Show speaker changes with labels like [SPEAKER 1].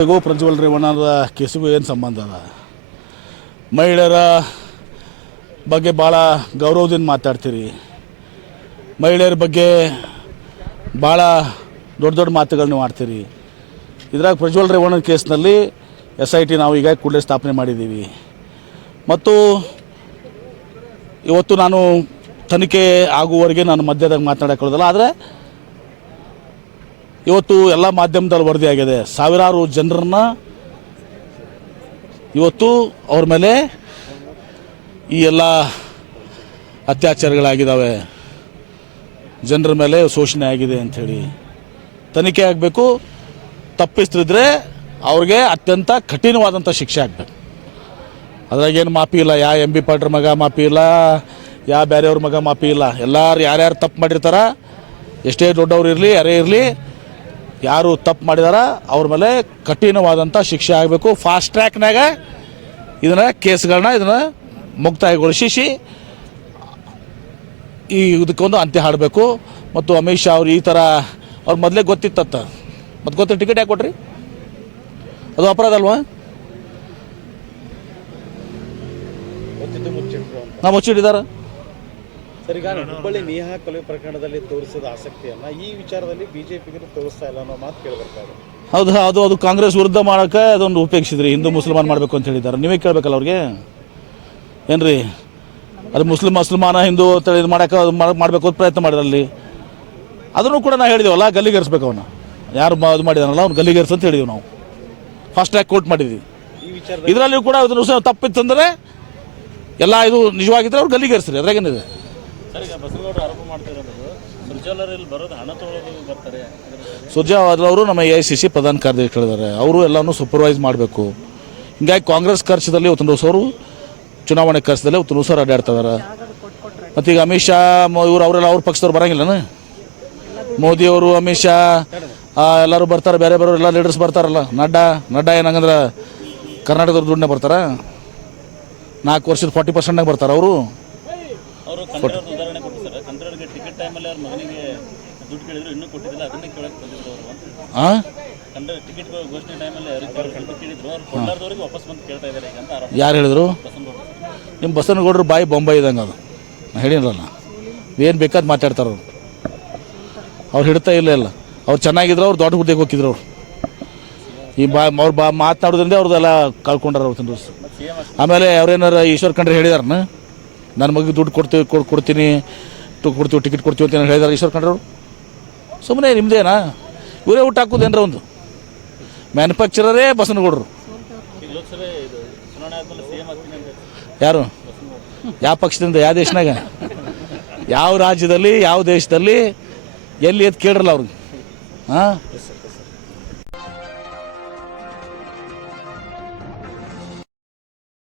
[SPEAKER 1] ಕೇಸಿಗೂ ಪ್ರಜ್ವಲ್ ರೇವಣ್ಣದ ಕೇಸಿಗೂ ಏನು ಸಂಬಂಧ ಅದ? ಮಹಿಳೆಯರ ಬಗ್ಗೆ ಭಾಳ ಗೌರವದಿಂದ ಮಾತಾಡ್ತೀರಿ. ಮಹಿಳೆಯರ ಬಗ್ಗೆ ಭಾಳ ದೊಡ್ಡ ದೊಡ್ಡ ಮಾತುಗಳನ್ನ ಮಾಡ್ತೀರಿ. ಇದ್ರಾಗ ಪ್ರಜ್ವಲ್ ರೇವಣ್ಣನ ಕೇಸ್ನಲ್ಲಿ ಎಸ್ ಐ ಟಿ ನಾವು ಈಗ ಕೂಡಲೇ ಸ್ಥಾಪನೆ ಮಾಡಿದ್ದೀವಿ. ಮತ್ತು ಇವತ್ತು ನಾನು ತನಿಖೆ ಆಗುವವರೆಗೆ ನಾನು ಮಧ್ಯದಾಗ ಮಾತನಾಡೋಕ್ಕೋದಲ್ಲ ಆದರೆ ಇವತ್ತು ಎಲ್ಲ ಮಾಧ್ಯಮದಲ್ಲಿ ವರದಿ ಆಗಿದೆ. ಸಾವಿರಾರು ಜನರನ್ನ ಇವತ್ತು ಅವ್ರ ಮೇಲೆ ಈ ಎಲ್ಲ ಅತ್ಯಾಚಾರಗಳಾಗಿದ್ದಾವೆ. ಜನರ ಮೇಲೆ ಶೋಷಣೆ ಆಗಿದೆ ಅಂಥೇಳಿ ತನಿಖೆ ಆಗಬೇಕು. ತಪ್ಪಿಸ್ತಿದ್ರೆ ಅವ್ರಿಗೆ ಅತ್ಯಂತ ಕಠಿಣವಾದಂಥ ಶಿಕ್ಷೆ ಆಗಬೇಕು. ಅದ್ರಾಗೇನು ಮಾಪಿ ಇಲ್ಲ. ಯಾ ಎಂ ಬಿ ಪಾಟ್ರ್ ಮಗ ಮಾಪಿ ಇಲ್ಲ. ಯಾ ಬೇರೆಯವ್ರ ಮಗ ಮಾಪಿ ಇಲ್ಲ. ಎಲ್ಲರೂ ಯಾರ್ಯಾರು ತಪ್ಪು ಮಾಡಿರ್ತಾರ, ಎಷ್ಟೇ ದೊಡ್ಡವ್ರು ಇರಲಿ, ಯಾರೇ ಇರಲಿ ಯಾರು ತಪ್ಪು ಮಾಡಿದಾರ ಅವ್ರ ಮೇಲೆ ಕಠಿಣವಾದಂಥ ಶಿಕ್ಷೆ ಆಗಬೇಕು. ಫಾಸ್ಟ್ ಟ್ರ್ಯಾಕ್ನಾಗ ಇದನ್ನು ಕೇಸ್ಗಳನ್ನ ಇದನ್ನು ಮುಕ್ತಾಯಗೊಳಿಸಿ ಈ ಇದಕ್ಕೊಂದು ಅಂತ್ಯ ಹಾಡಬೇಕು. ಮತ್ತು ಅಮಿತ್ ಶಾ ಅವ್ರು ಈ ಥರ ಅವ್ರ ಮೊದಲೇ ಗೊತ್ತಿತ್ತತ್ತ ಮತ್ತು ಗೊತ್ತ ಟಿಕೆಟ್ ಯಾಕೆ ಕೊಟ್ರಿ? ಅದು ಅಪರಾಧ ಅಲ್ವಾ ನಾವು ಮುಚ್ಚಿಟ್ಟಿದ್ದಾರೆ?
[SPEAKER 2] ಸರ್ ಹುಬ್ಬಳ್ಳಿ ನೇಹಾ ಕೊಲೆ ಪ್ರಕರಣದಲ್ಲಿ ತೋರಿಸಿದ ಆಸಕ್ತಿಯನ್ನ ಈ ವಿಚಾರದಲ್ಲಿ ಬಿಜೆಪಿಗೆ ತೋರಿಸ್ತಾ ಇಲ್ಲ ಅನ್ನೋ ಮಾತು ಕೇಳಬೇಕಾದ್ರೆ
[SPEAKER 1] ಹೌದು ಅದು ಅದು ಕಾಂಗ್ರೆಸ್ ವಿರುದ್ಧ ಮಾಡೋಕೆ ಅದೊಂದು ಉಪೇಕ್ಷಿದ್ರಿ ಹಿಂದೂ ಮುಸಲ್ಮಾನ್ ಮಾಡಬೇಕು ಅಂತ ಹೇಳಿದ್ದಾರೆ. ನೀವೇ ಕೇಳಬೇಕಲ್ಲ ಅವ್ರಿಗೆ? ಏನ್ರಿ? ಅದು ಮುಸ್ಲಿಂ ಮುಸಲ್ಮಾನ ಹಿಂದೂ ಇದು ಮಾಡೋಕೆ ಅದು ಮಾಡಬೇಕು ಅಂತ ಪ್ರಯತ್ನ ಮಾಡಿದ್ರಲ್ಲಿ ಅದನ್ನು ಕೂಡ ನಾವು ಹೇಳಿದೆವಲ್ಲ ಗಲ್ಲಿಗೇರಿಸ್ಬೇಕು ಅವನ್ನ ಯಾರು ಅದು ಇದು ಮಾಡಿದಾನಲ್ಲ ಅವ್ನು ಗಲ್ಲಿಗೇರಿಸ್ ಅಂತ ಹೇಳಿದ್ವಿ ನಾವು. ಫಸ್ಟ್ ಟ್ಯಾಕ್ ಕೋರ್ಟ್ ಮಾಡಿದ್ವಿ. ಇದರಲ್ಲಿ ಕೂಡ ಅದನ್ನು ತಪ್ಪಿತ್ತಂದ್ರೆ ತಪ್ಪಿತ್ತಂದರೆ ಎಲ್ಲ ಇದು ನಿಜವಾಗಿದ್ರೆ ಅವ್ರು ಗಲ್ಲಿಗೇರಿಸ್ರಿ ಅದ್ರಾಗೇನಿದೆ?
[SPEAKER 3] ಸರ್ ಈಗ ಬಸವಗೌಡರು ಆರೋಪ ಮಾಡ್ತಿರೋದು ಸುರ್ಜಾಲರ್ ಇಲ್ಲಿ ಬರೋದು ಹಣ ತೊಗೊಳೋದು ಬರ್ತಾರೆ.
[SPEAKER 1] ಸುರ್ಜಾವಾದ್ರ ಅವರು ನಮ್ಮ ಎ ಐ ಸಿ ಸಿ ಪ್ರಧಾನ ಕಾರ್ಯದರ್ಶಿಗಳಿದ್ದಾರೆ ಅವರು ಎಲ್ಲನೂ ಸೂಪರ್ವೈಸ್ ಮಾಡಬೇಕು. ಹಿಂಗಾಗಿ ಕಾಂಗ್ರೆಸ್ ಖರ್ಚದಲ್ಲಿ ದಿವಸ ಅವರು ಚುನಾವಣೆ ಖರ್ಚದಲ್ಲಿ ಇವತ್ತು ದಿವಸ ಅಡ್ಡಾಡ್ತಾ ಇದಾರೆ. ಮತ್ತು ಈಗ ಅಮಿತ್ ಶಾ ಮ- ಇವ್ರು ಅವರೆಲ್ಲ ಅವ್ರ ಪಕ್ಷದವ್ರು ಬರಂಗಿಲ್ಲನ? ಮೋದಿ ಅವರು ಅಮಿತ್ ಶಾ ಆ, ಎಲ್ಲರೂ ಬರ್ತಾರೆ ಬೇರೆ ಬೇರೆ ಎಲ್ಲ ಲೀಡರ್ಸ್ ಬರ್ತಾರಲ್ಲ. ನಡ್ಡಾ ನಡ್ಡಾ ಏನಂಗಂದ್ರೆ ಕರ್ನಾಟಕದ ದುಡ್ಡನ್ನ ಬರ್ತಾರ? ನಾಲ್ಕು ವರ್ಷದ ಫಾರ್ಟಿ ಪರ್ಸೆಂಟ್ನಾಗ ಬರ್ತಾರೆ ಅವರು?
[SPEAKER 3] ಅವರು ಕಂಡ್ರವ್ರಿಗೆ ಟಿಕೆಟ್ ಟೈಮಲ್ಲಿ ಅವ್ರ ಮಗನಿಗೆ ದುಡ್ಡು ಕೇಳಿದ್ರು ಇನ್ನೂ ಕೊಟ್ಟಿದ್ದಿಲ್ಲ ಅದನ್ನೇ ಕೇಳಕ್ಕೆ ಬಂದಿದ್ರು ಅವರು
[SPEAKER 1] ಹಾಂ
[SPEAKER 3] ಕಂಡ್ರೆ ಟಿಕೆಟ್ ಘೋಷಣೆ ಟೈಮಲ್ಲಿ ಅವ್ರಿಗೆ ಕೇಳಿದ್ರು. ಅವ್ರು ಕೊಡ್ಲಾರ್ದವ್ರಿಗೆ ವಾಪಸ್ ಬಂದು ಕೇಳ್ತಾ ಇದ್ದಾರೆ ಈಗ ಅಂತ ಆರೋಪ.
[SPEAKER 1] ಯಾರು ಹೇಳಿದ್ರು? ನಿಮ್ಮ ಬಸವನಗೌಡರು ಬಾಯಿ ಬೊಂಬೈ ಇದ್ದಂಗೆ ಅದು. ನಾ ಹೇಳಿರಲ್ಲ ಏನು ಬೇಕಾದ್ ಮಾತಾಡ್ತಾರೆ ಅವ್ರು. ಅವ್ರು ಹಿಡ್ತಾ ಇಲ್ಲ ಇಲ್ಲ ಅವ್ರು ಚೆನ್ನಾಗಿದ್ರು ಅವ್ರು ದೊಡ್ಡ ಹುದ್ದೆಗೆ ಹೋಗಿದ್ರು ಅವ್ರು. ಈ ಬಾ ಅವ್ರು ಬಾ ಮಾತನಾಡೋದ್ರಿಂದ ಅವ್ರದ್ದೆಲ್ಲ ಕಳ್ಕೊಂಡಾರ ಅವ್ರು ತಿಂದ್ರು ಆಮೇಲೆ ಅವ್ರೇನಾರ ಈಶ್ವರ್ ಕಂಡ್ರೆ ಹೇಳಿದಾರನ? ನನ್ನ ಮಗಿಗೆ ದುಡ್ಡು ಕೊಡ್ತೀವಿ ಕೊಡ್- ಕೊಡ್ತೀನಿ. ತು- ಕೊಡ್ತೀವಿ, ಟಿಕೆಟ್ ಕೊಡ್ತೀವಿ ಅಂತ ಹೇಳಿದಾರೆ ಈಶ್ವರ್ ಖಂಡ್ರವರು? ಸುಮ್ಮನೆ ನಿಮ್ಮದೇನಾ ಇವರೇ ಊಟ ಹಾಕೋದೇನ್ರ ಒಂದು? ಮ್ಯಾನುಫ್ಯಾಕ್ಚರರೇ ಬಸನಗೌಡರು. ಯಾರು? ಯಾವ ಪಕ್ಷದಿಂದ? ಯಾವ ದೇಶನಾಗ? ಯಾವ ರಾಜ್ಯದಲ್ಲಿ, ಯಾವ ದೇಶದಲ್ಲಿ, ಎಲ್ಲಿ ಎದ್ದು ಕೇಳ್ರಲ್ಲ ಅವ್ರಿಗೆ. ಹಾಂ?